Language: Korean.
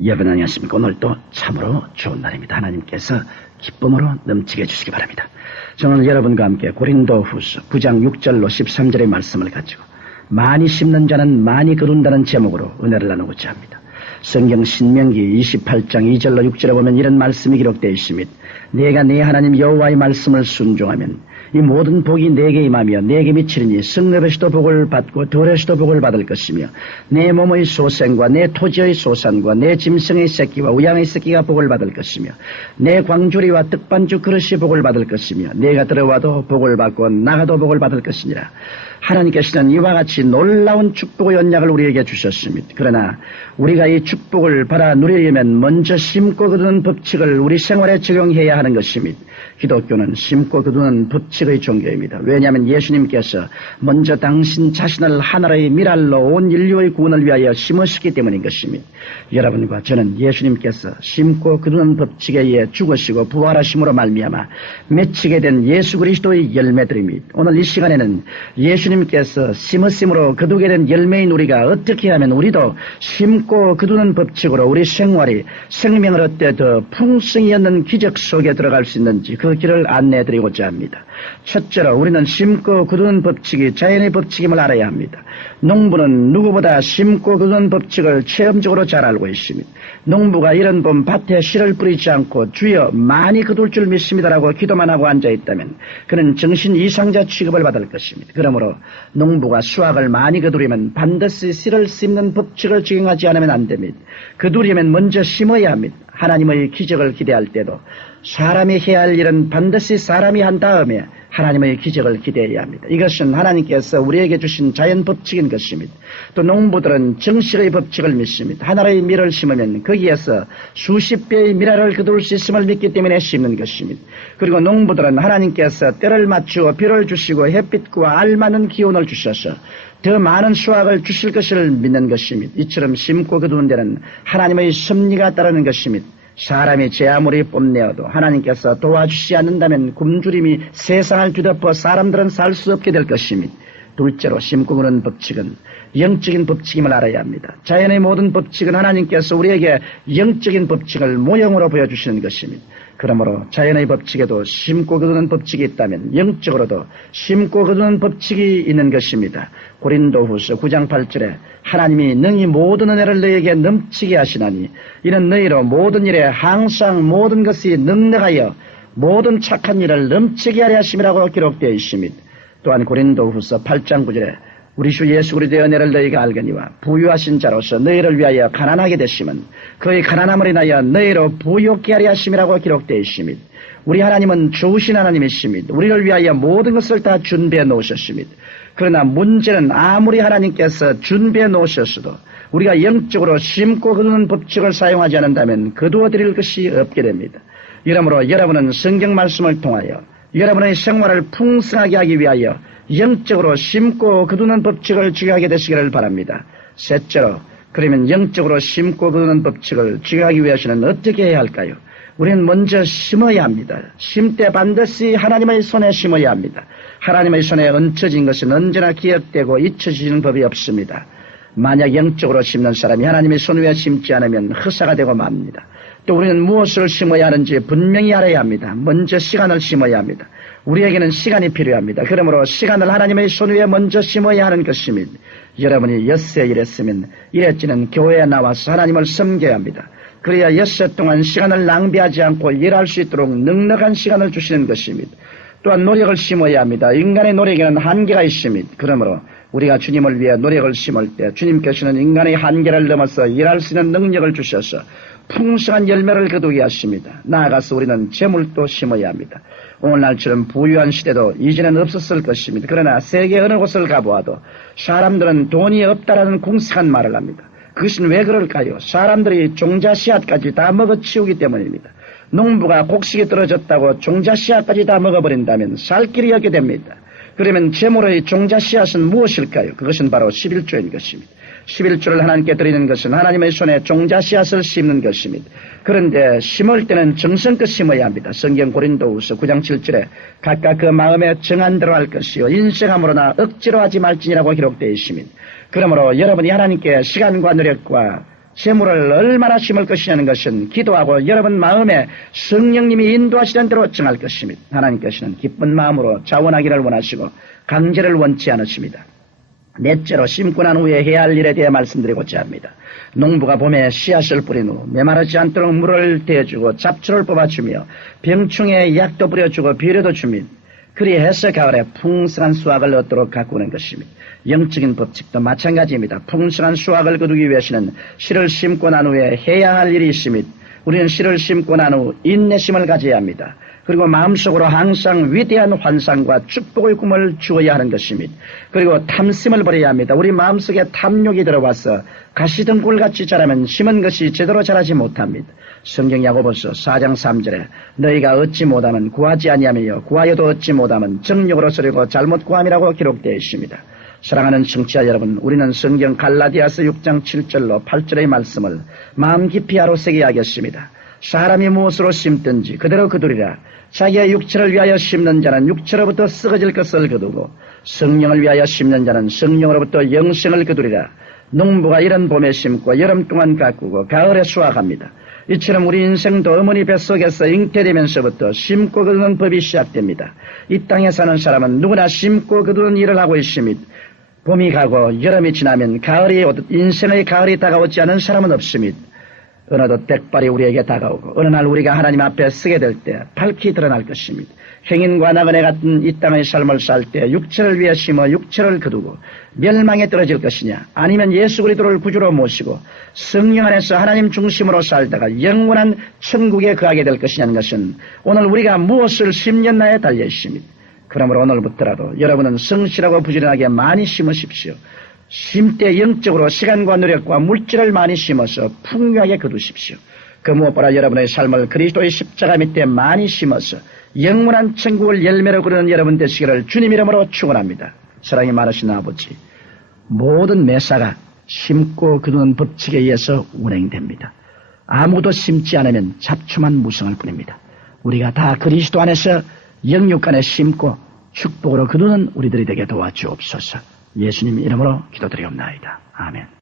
여러분 안녕하십니까. 오늘 또 참으로 좋은 날입니다. 하나님께서 기쁨으로 넘치게 해주시기 바랍니다. 저는 여러분과 함께 고린도후서 9장 6절로 13절의 말씀을 가지고 많이 심는 자는 많이 거둔다는 제목으로 은혜를 나누고자 합니다. 성경 신명기 28장 2절로 6절에 보면 이런 말씀이 기록되어 있습니다. 내가 네 하나님 여호와의 말씀을 순종하면 이 모든 복이 내게 임하며 내게 미치리니 성읍에서도 복을 받고 들에서도 복을 받을 것이며 내 몸의 소생과 내 토지의 소산과 내 짐승의 새끼와 우양의 새끼가 복을 받을 것이며 내 광주리와 떡반죽 그릇이 복을 받을 것이며 내가 들어와도 복을 받고 나가도 복을 받을 것이니라. 하나님께서는 이와 같이 놀라운 축복의 언약을 우리에게 주셨습니다. 그러나 우리가 이 축복을 받아 누리려면 먼저 심고 거두는 법칙을 우리 생활에 적용해야 하는 것입니다. 기독교는 심고 거두는 법칙의 종교입니다. 왜냐하면 예수님께서 먼저 당신 자신을 하나의 미랄로 온 인류의 구원을 위하여 심으셨기 때문인 것입니다. 여러분과 저는 예수님께서 심고 거두는 법칙에 의해 죽으시고 부활하심으로 말미암아 맺히게 된 예수 그리스도의 열매들입니다. 오늘 이 시간에는 예수님께서 심으심으로 거두게 된 열매인 우리가 어떻게 하면 우리도 심고 거두는 법칙으로 우리 생활이 생명을 얻되 더 풍성히 얻는 기적 속에 들어갈 수 있는지 그 길을 안내해드리고자 합니다. 첫째로 우리는 심고 거두는 법칙이 자연의 법칙임을 알아야 합니다. 농부는 누구보다 심고 거두는 법칙을 체험적으로 잘 알고 있습니다. 농부가 이런 봄 밭에 씨를 뿌리지 않고 주여 많이 거둘 줄 믿습니다라고 기도만 하고 앉아있다면 그는 정신 이상자 취급을 받을 것입니다. 그러므로 농부가 수확을 많이 거두려면 반드시 씨를 심는 법칙을 적용하지 않으면 안 됩니다. 거두려면 먼저 심어야 합니다. 하나님의 기적을 기대할 때도 사람이 해야 할 일은 반드시 사람이 한 다음에 하나님의 기적을 기대해야 합니다. 이것은 하나님께서 우리에게 주신 자연 법칙인 것입니다. 또 농부들은 정식의 법칙을 믿습니다. 하나의 밀을 심으면 거기에서 수십 배의 밀알을 거둘 수 있음을 믿기 때문에 심는 것입니다. 그리고 농부들은 하나님께서 때를 맞추어 비를 주시고 햇빛과 알맞는 기온을 주셔서 더 많은 수확을 주실 것을 믿는 것입니다. 이처럼 심고 거두는 데는 하나님의 섭리가 따르는 것입니다. 사람이 제 아무리 뽐내어도 하나님께서 도와주시지 않는다면 굶주림이 세상을 뒤덮어 사람들은 살 수 없게 될 것입니다. 둘째로 심고 거두는 법칙은 영적인 법칙임을 알아야 합니다. 자연의 모든 법칙은 하나님께서 우리에게 영적인 법칙을 모형으로 보여주시는 것입니다. 그러므로 자연의 법칙에도 심고 거두는 법칙이 있다면 영적으로도 심고 거두는 법칙이 있는 것입니다. 고린도후서 9장 8절에 하나님이 능히 모든 은혜를 너희에게 넘치게 하시나니 이는 너희로 모든 일에 항상 모든 것이 능력하여 모든 착한 일을 넘치게 하려 하심이라고 기록되어 있습니다. 또한 고린도후서 8장 9절에 우리 주 예수 그리스도의 은혜를 너희가 알거니와 부유하신 자로서 너희를 위하여 가난하게 되심은 그의 가난함을 인하여 너희로 부유케 하려 하심이라고 기록되어 있습니다. 우리 하나님은 좋으신 하나님이십니다. 우리를 위하여 모든 것을 다 준비해 놓으셨습니다. 그러나 문제는 아무리 하나님께서 준비해 놓으셨어도 우리가 영적으로 심고 거두는 법칙을 사용하지 않는다면 거두어 드릴 것이 없게 됩니다. 이러므로 여러분은 성경 말씀을 통하여 여러분의 생활을 풍성하게 하기 위하여 영적으로 심고 거두는 법칙을 적용하게 되시기를 바랍니다. 셋째로 그러면 영적으로 심고 거두는 법칙을 적용하기 위해서는 어떻게 해야 할까요? 우리는 먼저 심어야 합니다. 심 때 반드시 하나님의 손에 심어야 합니다. 하나님의 손에 얹혀진 것은 언제나 기억되고 잊혀지는 법이 없습니다. 만약 영적으로 심는 사람이 하나님의 손 위에 심지 않으면 흑사가 되고 맙니다. 또 우리는 무엇을 심어야 하는지 분명히 알아야 합니다. 먼저 시간을 심어야 합니다. 우리에게는 시간이 필요합니다. 그러므로 시간을 하나님의 손 위에 먼저 심어야 하는 것입니다. 여러분이 엿새 일했으면 일했지는 교회에 나와서 하나님을 섬겨야 합니다. 그래야 엿새 동안 시간을 낭비하지 않고 일할 수 있도록 넉넉한 시간을 주시는 것입니다. 또한 노력을 심어야 합니다. 인간의 노력에는 한계가 있습니다. 그러므로 우리가 주님을 위해 노력을 심을 때 주님께서는 인간의 한계를 넘어서 일할 수 있는 능력을 주셔서 풍성한 열매를 거두게 하십니다. 나아가서 우리는 재물도 심어야 합니다. 오늘날처럼 부유한 시대도 이제는 없었을 것입니다. 그러나 세계 어느 곳을 가보아도 사람들은 돈이 없다라는 궁색한 말을 합니다. 그것은 왜 그럴까요? 사람들이 종자 씨앗까지 다 먹어치우기 때문입니다. 농부가 곡식이 떨어졌다고 종자 씨앗까지 다 먹어버린다면 살 길이 없게 됩니다. 그러면 재물의 종자 씨앗은 무엇일까요? 그것은 바로 11조인 것입니다. 11조를 하나님께 드리는 것은 하나님의 손에 종자 씨앗을 심는 것입니다. 그런데 심을 때는 정성껏 심어야 합니다. 성경 고린도후서 9장 7절에 각각 그 마음에 정한 대로 할 것이요 인생함으로나 억지로 하지 말지니라고 기록되어 있습니다. 그러므로 여러분이 하나님께 시간과 노력과 재물을 얼마나 심을 것이냐는 것은 기도하고 여러분 마음에 성령님이 인도하시는 대로 정할 것입니다. 하나님께서는 기쁜 마음으로 자원하기를 원하시고 강제를 원치 않으십니다. 넷째로 심고 난 후에 해야 할 일에 대해 말씀드리고자 합니다. 농부가 봄에 씨앗을 뿌린 후 메마르지 않도록 물을 대주고 잡초를 뽑아주며 병충해에 약도 뿌려주고 비료도 줍니다. 그리해서 가을에 풍성한 수확을 얻도록 가꾸는 것입니다. 영적인 법칙도 마찬가지입니다. 풍성한 수확을 거두기 위해서는 씨를 심고 난 후에 해야 할 일이 있습니다. 우리는 씨를 심고 난 후 인내심을 가져야 합니다. 그리고 마음속으로 항상 위대한 환상과 축복의 꿈을 주어야 하는 것입니다. 그리고 탐심을 버려야 합니다. 우리 마음속에 탐욕이 들어와서 가시덤불같이 자라면 심은 것이 제대로 자라지 못합니다. 성경 야고보서 4장 3절에 너희가 얻지 못하면 구하지 아니하며 구하여도 얻지 못하면 정욕으로 쓰려고 잘못 구함이라고 기록되어 있습니다. 사랑하는 청취자 여러분, 우리는 성경 갈라디아서 6장 7절로 8절의 말씀을 마음 깊이 하루새겨 하겠습니다. 사람이 무엇으로 심든지 그대로 거두리라. 자기의 육체를 위하여 심는 자는 육체로부터 썩어질 것을 거두고 성령을 위하여 심는 자는 성령으로부터 영생을 거두리라. 농부가 이런 봄에 심고 여름 동안 가꾸고 가을에 수확합니다. 이처럼 우리 인생도 어머니 뱃속에서 잉태되면서부터 심고 거두는 법이 시작됩니다. 이 땅에 사는 사람은 누구나 심고 거두는 일을 하고 있습니다. 봄이 가고 여름이 지나면 가을이 오듯 인생의 가을이 다가오지 않은 사람은 없습니다. 어느덧 백발이 우리에게 다가오고 어느 날 우리가 하나님 앞에 서게 될 때 밝히 드러날 것입니다. 행인과 나그네 같은 이 땅의 삶을 살 때 육체를 위해 심어 육체를 거두고 멸망에 떨어질 것이냐, 아니면 예수 그리스도를 구주로 모시고 성령 안에서 하나님 중심으로 살다가 영원한 천국에 거하게 될 것이냐는 것은 오늘 우리가 무엇을 심렸나에 달려 있습니다. 그러므로 오늘부터라도 여러분은 성실하고 부지런하게 많이 심으십시오. 심때 영적으로 시간과 노력과 물질을 많이 심어서 풍요하게 거두십시오. 그 무엇보다 여러분의 삶을 그리스도의 십자가 밑에 많이 심어서 영원한 천국을 열매로 그르는 여러분 되시기를 주님 이름으로 축원합니다. 사랑이 많으신 아버지, 모든 매사가 심고 거두는 법칙에 의해서 운행됩니다. 아무도 심지 않으면 잡초만 무성할 뿐입니다. 우리가 다 그리스도 안에서 영육 안에 심고 축복으로 거두는 우리들이 되게 도와주옵소서. 예수님 이름으로 기도드리옵나이다. 아멘.